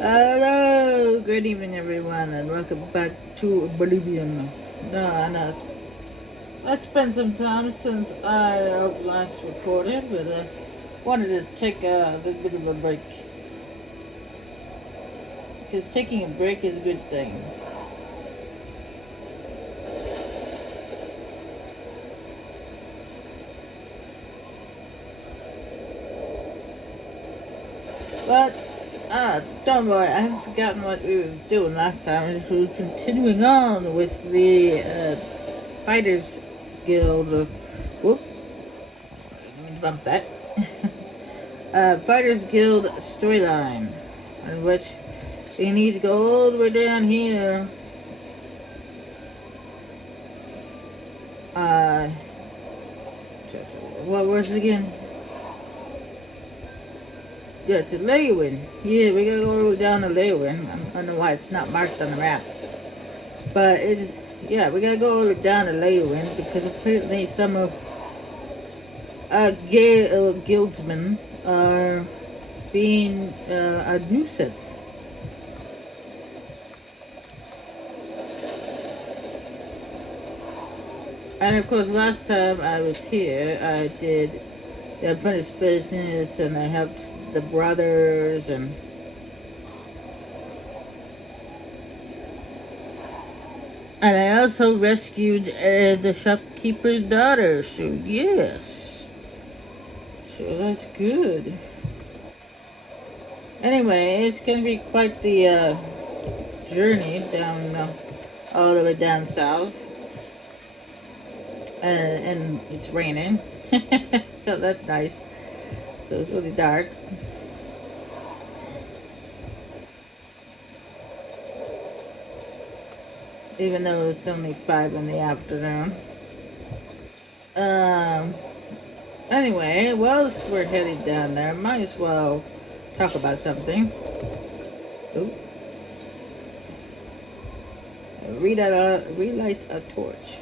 Hello, good evening everyone, and welcome back to Oblivion. No, it's been some time since I last recorded, but I wanted to take a little bit of a break. Because taking a break is a good thing. But, don't worry, I haven't forgotten what we were doing last time. We were continuing on with the Fighters Guild. Whoop. Let me bump that. Fighters Guild storyline, in which you need to go all the way down here. What was it again? Yeah, to Lewin. Yeah, we gotta go all the way down to Lewin. I don't know why it's not marked on the map. But it's, yeah, we gotta go all the way down to Lewin because apparently some of guildsmen are being a nuisance. And of course, last time I was here, I did the unfinished business and I helped the brothers and I also rescued the shopkeeper's daughter, so yes. So that's good. Anyway, it's gonna be quite the journey down, all the way down south. And it's raining, so that's nice. So it's really dark. Even though it's only 5 in the afternoon. Anyway, whilst we're headed down there, might as well talk about something. Ooh. Relight a torch.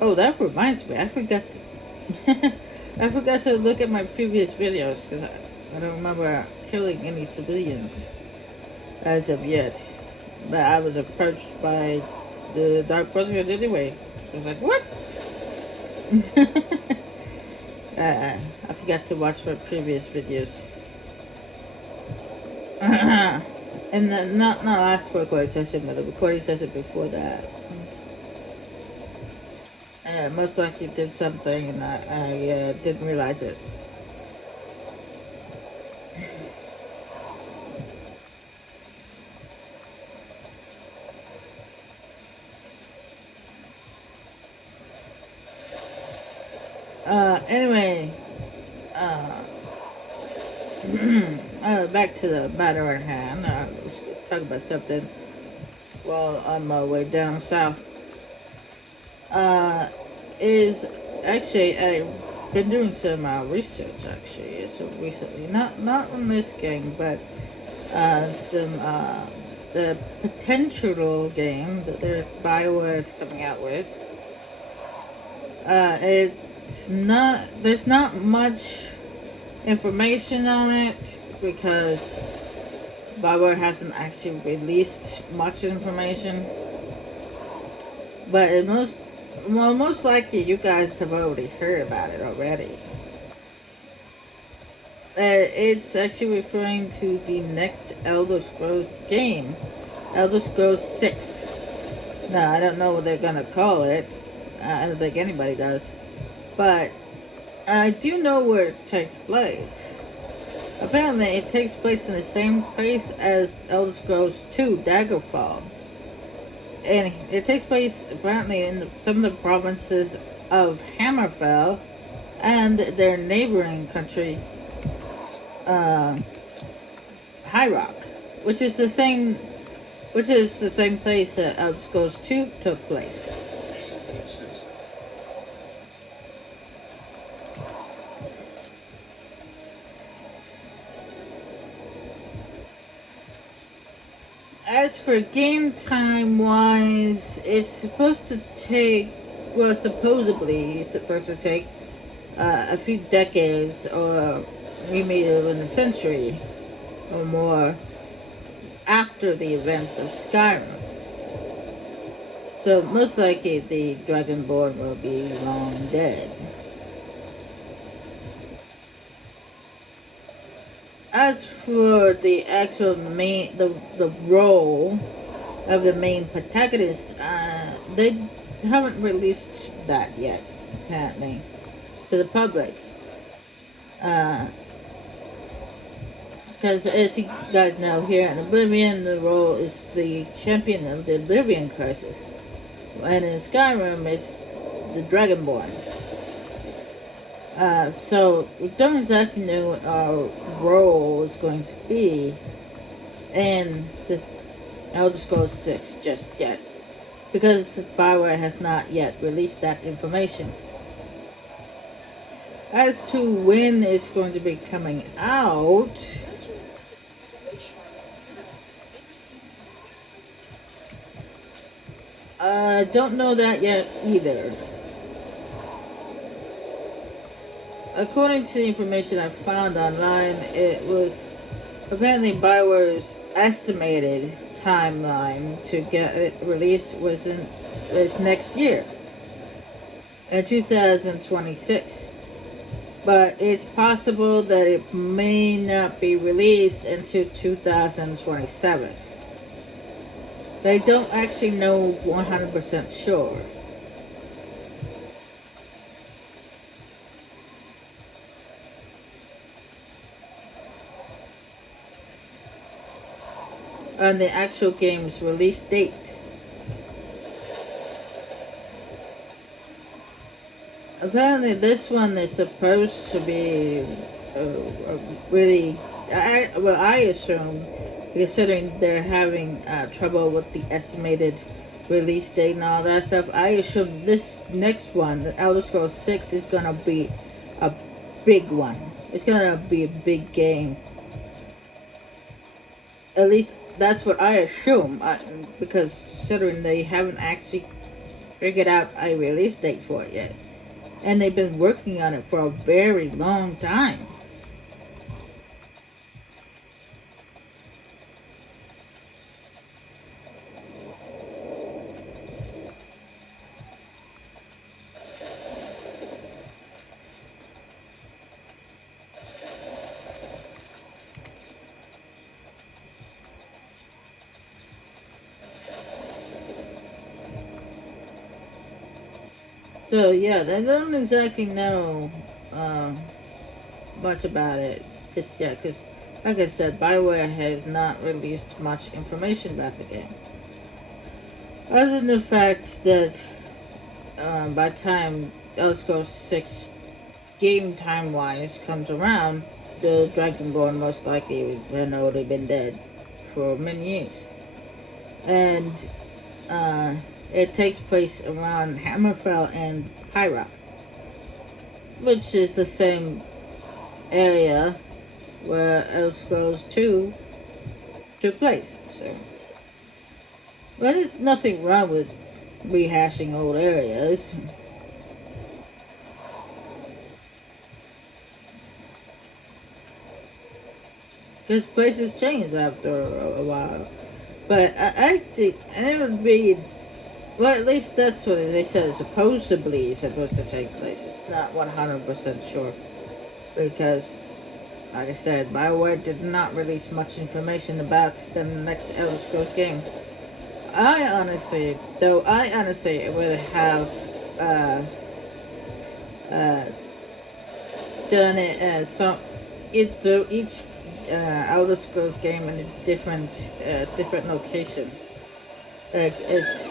Oh, that reminds me. I forgot to I forgot to look at my previous videos because I don't remember killing any civilians as of yet. But I was approached by the Dark Brotherhood anyway. I was like, what? I forgot to watch my previous videos. And not last recording session, but the recording session before that. Most likely did something and I didn't realize it. Anyway, back to the matter at hand. Let's talk about something while on my way down south. Is actually I've been doing some research actually. So recently, not on this game, but some the potential game that the BioWare is coming out with. It's not, there's not much information on it because BioWare hasn't actually released much information. But most likely you guys have already heard about it already. It's actually referring to the next Elder Scrolls game, Elder Scrolls 6. Now, I don't know what they're gonna call it. I don't think anybody does. But I do know where it takes place. Apparently, it takes place in the same place as Elder Scrolls 2, Daggerfall. And it takes place apparently in some of the provinces of Hammerfell and their neighboring country, High Rock, which is the same place that Elder Scrolls 2 took place. As for game time wise, it's supposed to take, well, supposedly it's supposed to take a few decades or maybe in a century or more after the events of Skyrim. So most likely the Dragonborn will be long dead. As for the actual the role of the main protagonist, they haven't released that yet, apparently, to the public. Because as you guys know, here in Oblivion, the role is the champion of the Oblivion crisis. And in Skyrim, it's the Dragonborn. So we don't exactly know what our role is going to be in the Elder Scrolls 6 just yet. Because Bioware has not yet released that information. As to when it's going to be coming out, I don't know that yet either. According to the information I found online, it was apparently Bioware's estimated timeline to get it released was next year, in 2026. But it's possible that it may not be released until 2027. They don't actually know 100% sure. On the actual game's release date. Apparently this one is supposed to be really, I assume, considering they're having trouble with the estimated release date and all that stuff, I assume this next one, the Elder Scrolls 6, is gonna be a big one. It's gonna be a big game. At least that's what I assume, because considering they haven't actually figured out a release date for it yet. And they've been working on it for a very long time. So yeah, they don't exactly know much about it just yet, because like I said, Bioware has not released much information about the game. Other than the fact that by the time Elder Scrolls 6 game time-wise comes around, the Dragonborn most likely had already been dead for many years. And it takes place around Hammerfell and High Rock, which is the same area where Elder Scrolls 2 took place. So, but there's nothing wrong with rehashing old areas. Because places change after a while. But I think it would be, well, at least that's what they said, supposedly is supposed to take place. It's not 100% sure. Because, like I said, Bioware did not release much information about the next Elder Scrolls game. I honestly would have done it as each Elder Scrolls game in a different location. Like it's.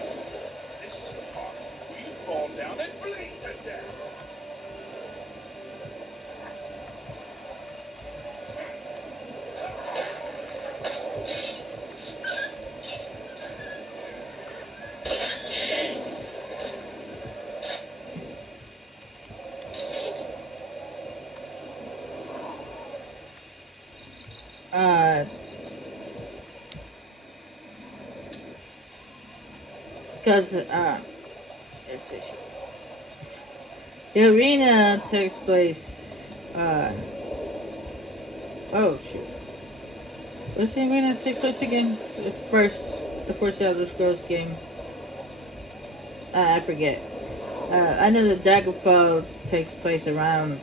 You fall down and bleed to death. Because the arena takes place Oh shoot. What's the arena take place again? The first Elder Scrolls game. I forget. I know the Daggerfall takes place around.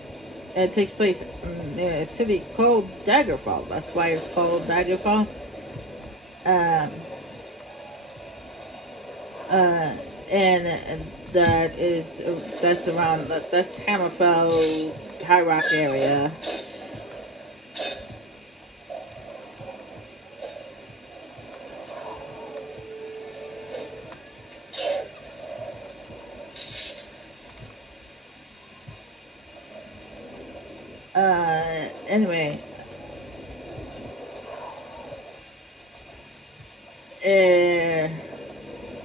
It takes place in a city called Daggerfall. That's why it's called Daggerfall. Um, and that's around. That's Hammerfell, High Rock area. Anyway,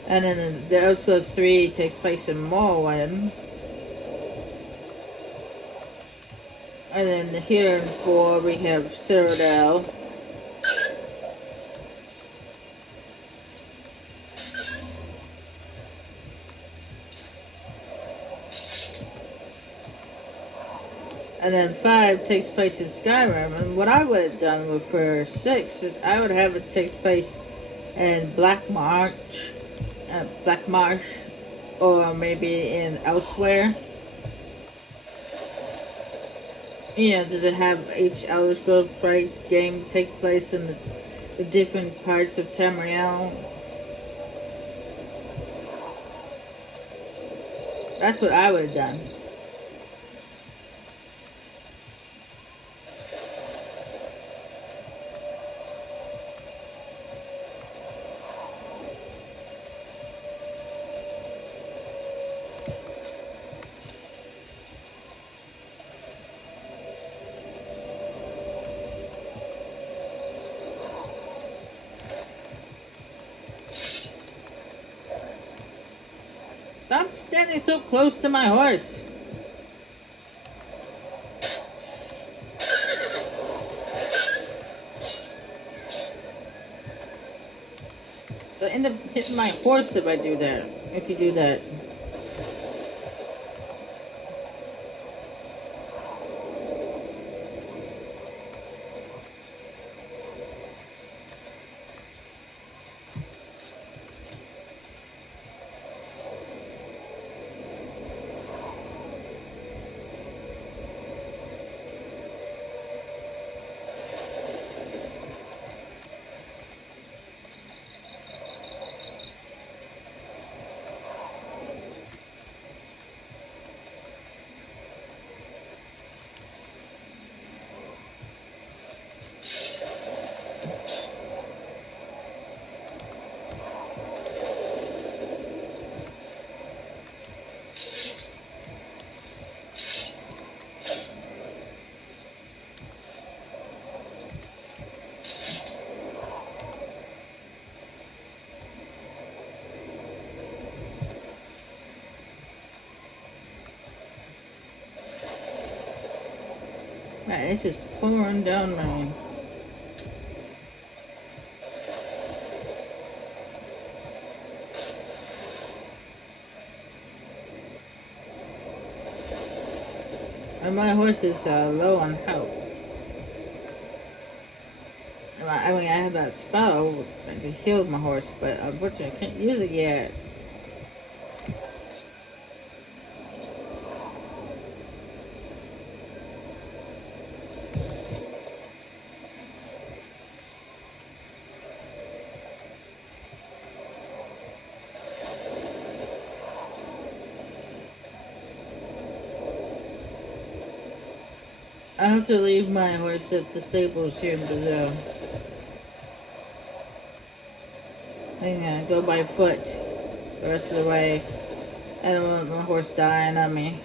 and then the Outskirts 3 takes place in Morrowind. And then here in 4 we have Cyrodiil. And then 5 takes place in Skyrim. And what I would have done for 6 is I would have it takes place in Black Marsh, or maybe in elsewhere. You know, does it have each Elder Scrolls game take place in the different parts of Tamriel? That's what I would have done. Stop standing so close to my horse. I'll end up hitting my horse if I do that. If you do that. Man, it's just pouring down rain. And my horse is low on health. I mean, I have that spell that can heal my horse, but unfortunately I can't use it yet. I have to leave my horse at the stables here in Brazil. And go by foot the rest of the way. I don't want my horse dying on me.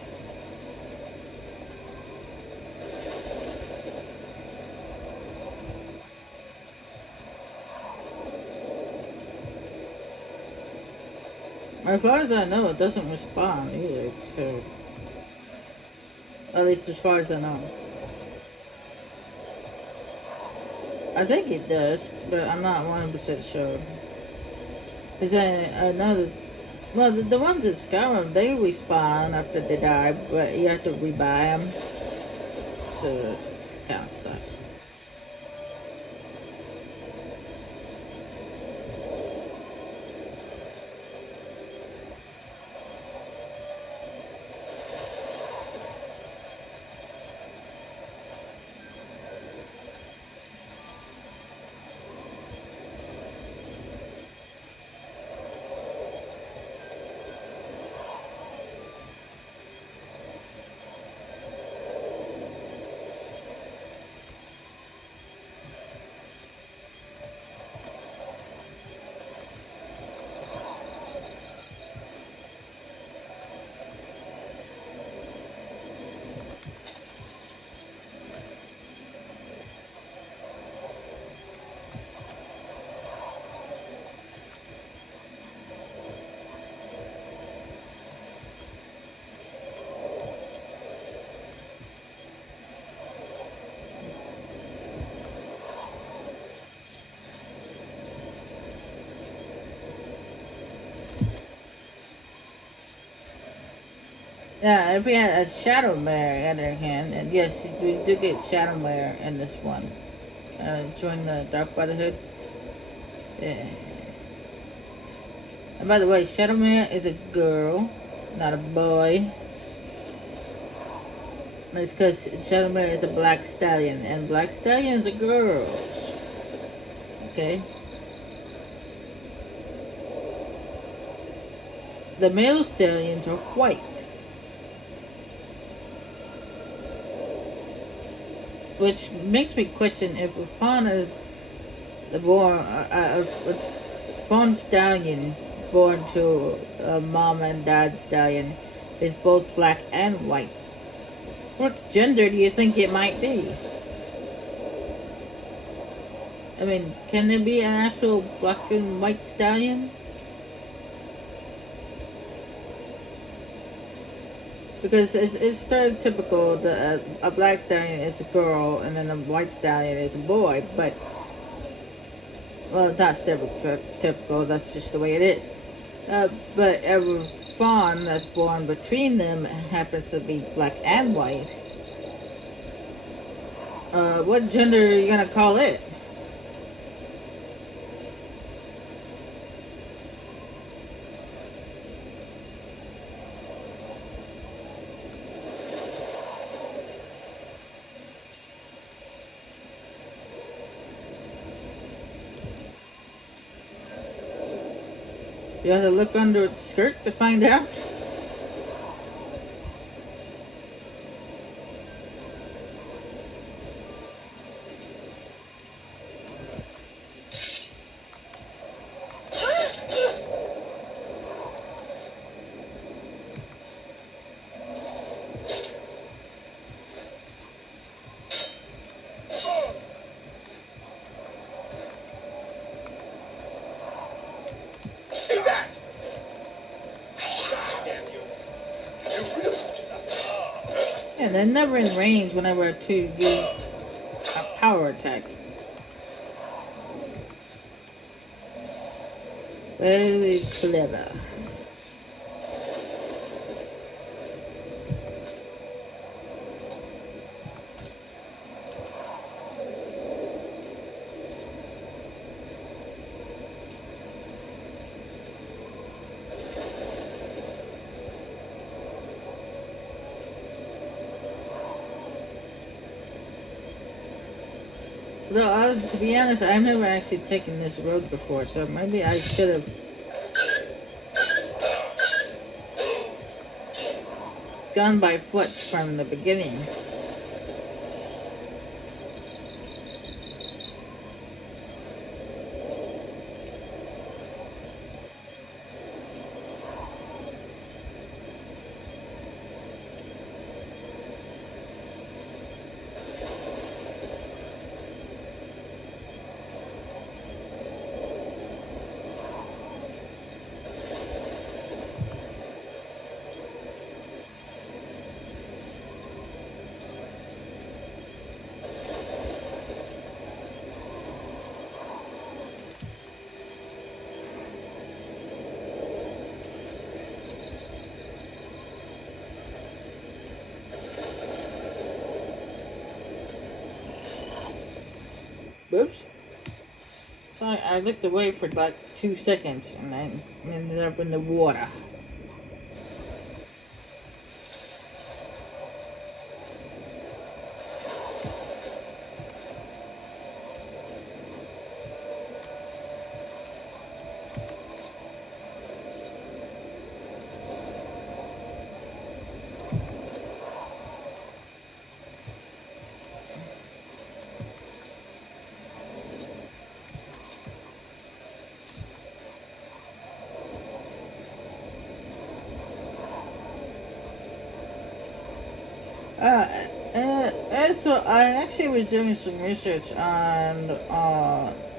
As far as I know, it doesn't respond either, so... At least as far as I know. I think it does, but I'm not 100% sure. Because I know that, well, the ones in Skyrim, they respawn after they die, but you have to rebuy them. So it kind of sucks. Yeah, if we had a Shadow Mare on our hand, and yes, we do get Shadow Mare in this one. Join the Dark Brotherhood. Yeah. And by the way, Shadow Mare is a girl, not a boy. It's because Shadow Mare is a black stallion, and black stallions are girls. Okay? The male stallions are white. Which makes me question if a fawn is born, a fawn stallion born to a mom and dad stallion is both black and white. What gender do you think it might be? I mean, can there be an actual black and white stallion? Because it's stereotypical that a black stallion is a girl and then a white stallion is a boy, but, well, it's not stereotypical, that's just the way it is. But every fawn that's born between them happens to be black and white. What gender are you gonna call it? You have to look under its skirt to find out? Yeah, they're never in range whenever to use a power attack. Very clever. Though, to be honest, I've never actually taken this road before, so maybe I should have gone by foot from the beginning. Oops. So I looked away for like 2 seconds and I ended up in the water. So I actually was doing some research on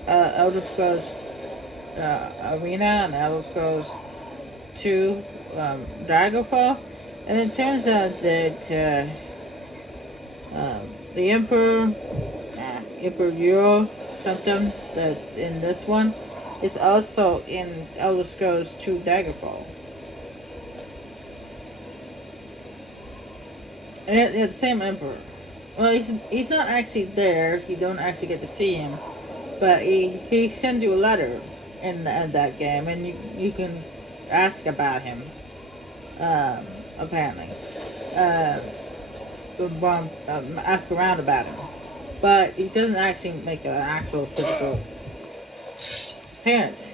Elder Scrolls Arena and Elder Scrolls 2 Daggerfall, and it turns out that the Emperor Euro something that in this one is also in Elder Scrolls 2 Daggerfall. Yeah, the same emperor. Well, he's not actually there. You don't actually get to see him, but he sends you a letter in that game, and you can ask about him. Apparently, uh, ask around about him, but he doesn't actually make an actual physical appearance.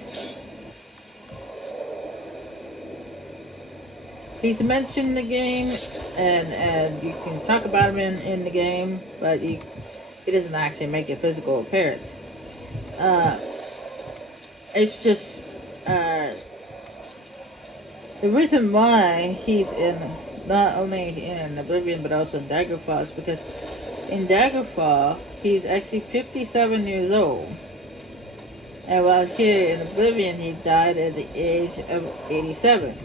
He's mentioned in the game, and you can talk about him in the game, but he doesn't actually make a physical appearance. It's just the reason why he's in not only in Oblivion but also in Daggerfall is because in Daggerfall he's actually 57 years old, and while here in Oblivion he died at the age of 87.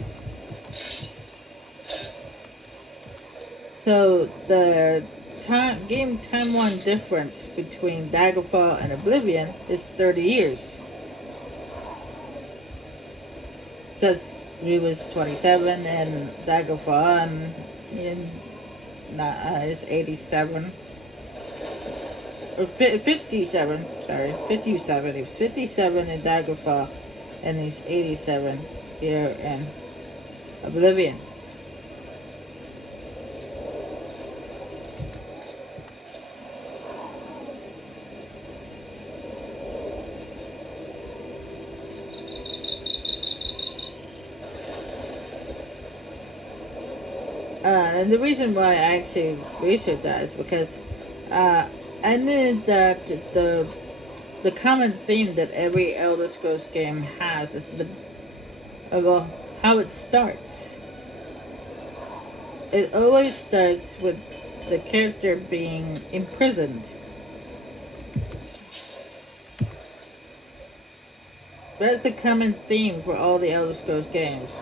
So the game timeline difference between Daggerfall and Oblivion is 30 years. Because he was 27 in Daggerfall and is 87. Or 57, sorry, 57. He was 57 in Daggerfall and he's 87 here in Oblivion. And the reason why I actually researched that is because I knew that the common theme that every Elder Scrolls game has is how it starts. It always starts with the character being imprisoned. That's the common theme for all the Elder Scrolls games.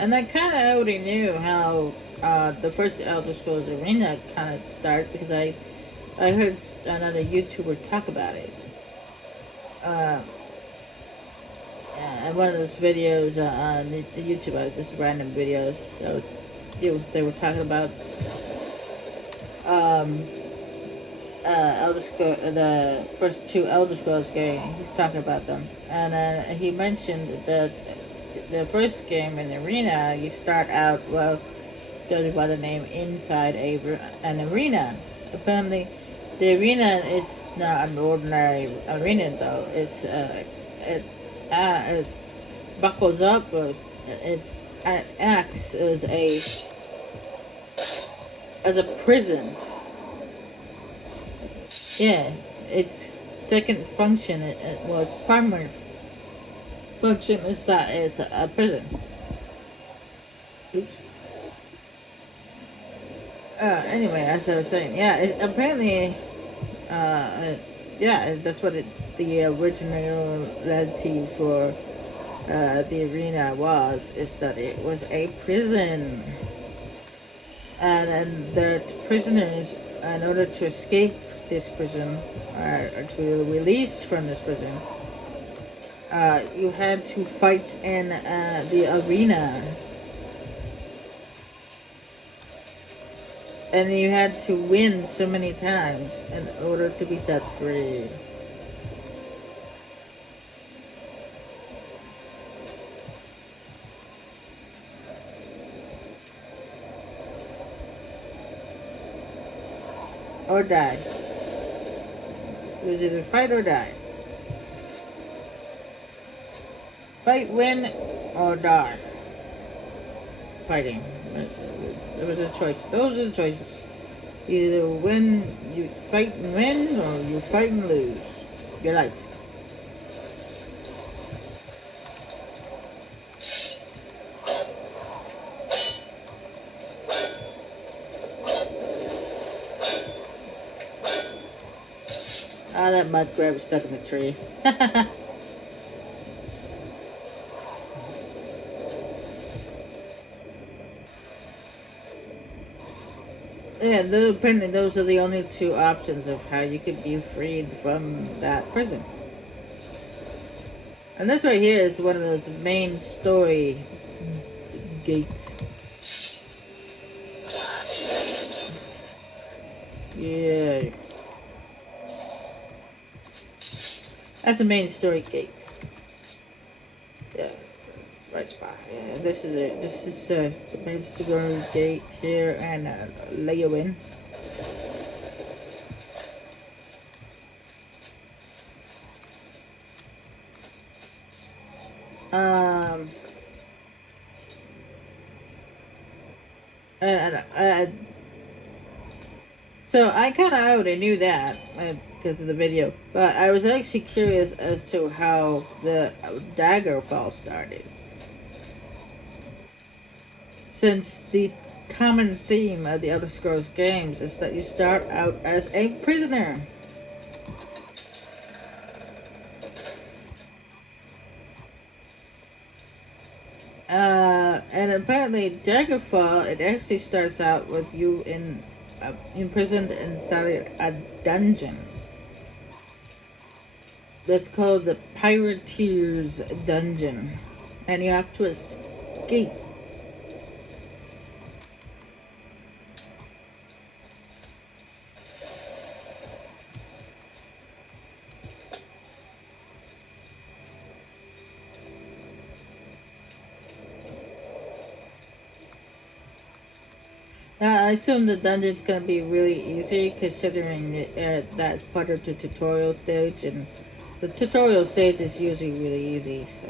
And I kind of already knew how the first Elder Scrolls Arena kind of started because I heard another YouTuber talk about it. And one of those videos on the YouTube, just random videos, so they were talking about Elder Scrolls, the first two Elder Scrolls games. He's talking about them, and he mentioned that the first game in Arena, you start out, well, judged by the name, inside an arena. Apparently, the arena is not an ordinary arena, though. It buckles up, or it acts as a prison. Yeah, its second function, its primary function is that it's a prison. Oops. Anyway, as I was saying, yeah, apparently, yeah, that's what the originality for the arena is that it was a prison. And that prisoners, in order to escape this prison, or to be released from this prison, you had to fight in the arena. And you had to win so many times in order to be set free. Or die. It was either fight or die. Fight, win, or die. Fighting. There was a choice. Those are the choices. Either you fight and win, or you fight and lose your life. Ah, that mud crab is stuck in the tree. Yeah, apparently those are the only two options of how you could be freed from that prison. And this right here is one of those main story gates. Yeah. That's the main story gate. Yeah. Right spot. Yeah, this is it. This is the main story gate here and Leowin. Um, so I kind of already knew that because of the video, but I was actually curious as to how the Daggerfall started. Since the common theme of the Elder Scrolls games is that you start out as a prisoner. And apparently Daggerfall, it actually starts out with you imprisoned inside a dungeon. That's called the Pirateer's Dungeon. And you have to escape. I assume the dungeon's gonna be really easy considering that's part of the tutorial stage, and the tutorial stage is usually really easy, so.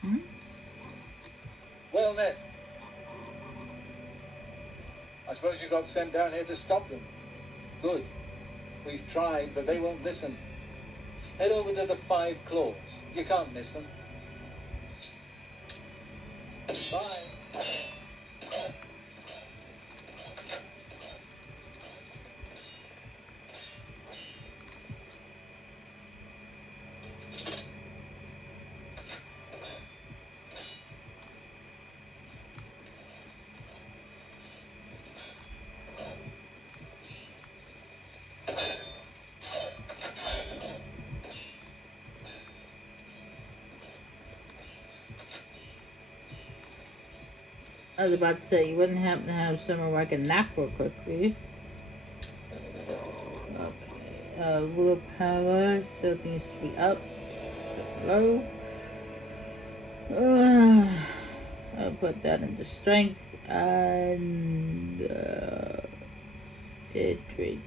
Hmm? Well met. I suppose you got sent down here to stop them. Good. We've tried, but they won't listen. Head over to the 5 Claws. You can't miss them. Bye. I was about to say, you wouldn't happen to have somewhere where I can nap real quickly. Okay. Willpower still needs to be up. Low. I'll put that into strength and it reads.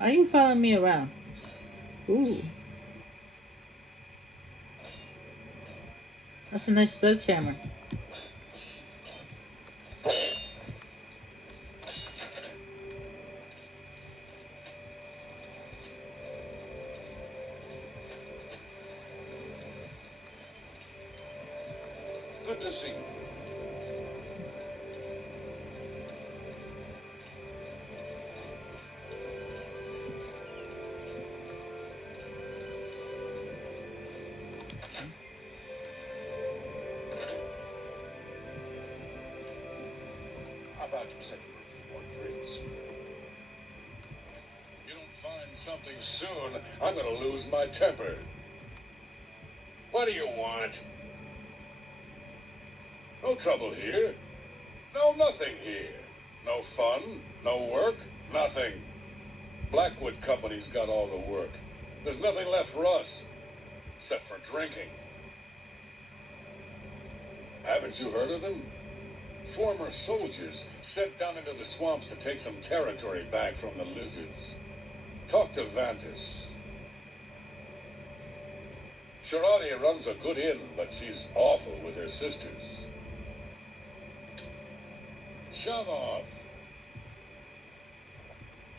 Are you following me around? Ooh. That's a nice sledgehammer. Good to see you. How about you send me a few more drinks? You don't find something soon, I'm gonna lose my temper. What do you want? No trouble here. No nothing here. No fun, no work, nothing. Blackwood Company's got all the work. There's nothing left for us, except for drinking. Haven't you heard of them? Former soldiers sent down into the swamps to take some territory back from the lizards. Talk to Vantis. Sharadi runs a good inn, but she's awful with her sisters. Shove off.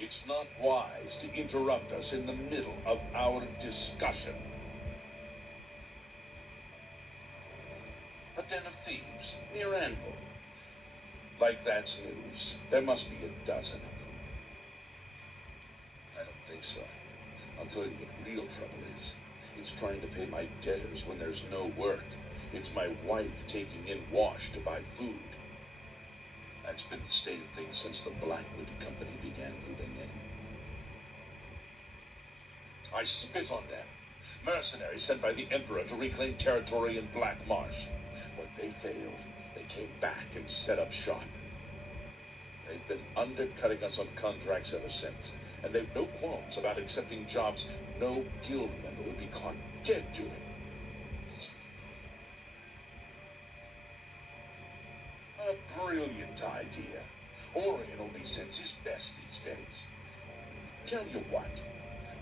It's not wise to interrupt us in the middle of our discussion. A den of thieves near Anvil. Like that's news. There must be a dozen of them. I don't think so. I'll tell you what real trouble is. It's trying to pay my debtors when there's no work. It's my wife taking in wash to buy food. That's been the state of things since the Blackwood Company began moving in. I spit on them. Mercenaries sent by the Emperor to reclaim territory in Black Marsh. When they failed, they came back and set up shop. They've been undercutting us on contracts ever since, and they've no qualms about accepting jobs no guild member would be caught dead doing. A brilliant idea. Orion only sends his best these days. Tell you what,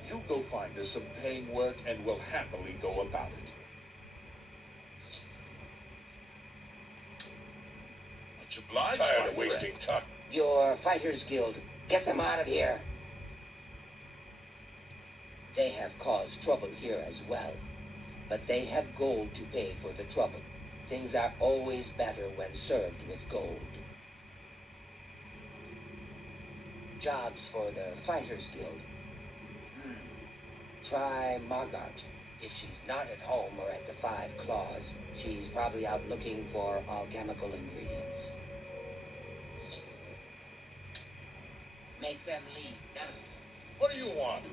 you go find us some paying work and we'll happily go about it. Much obliged, Tired my of wasting friend. time. Your Fighters Guild. Get them out of here. They have caused trouble here as well, but they have gold to pay for the trouble. Things are always better when served with gold. Jobs for the Fighters Guild. Try Margart. If she's not at home or at the Five Claws, she's probably out looking for alchemical ingredients. Make them leave now. What do you want?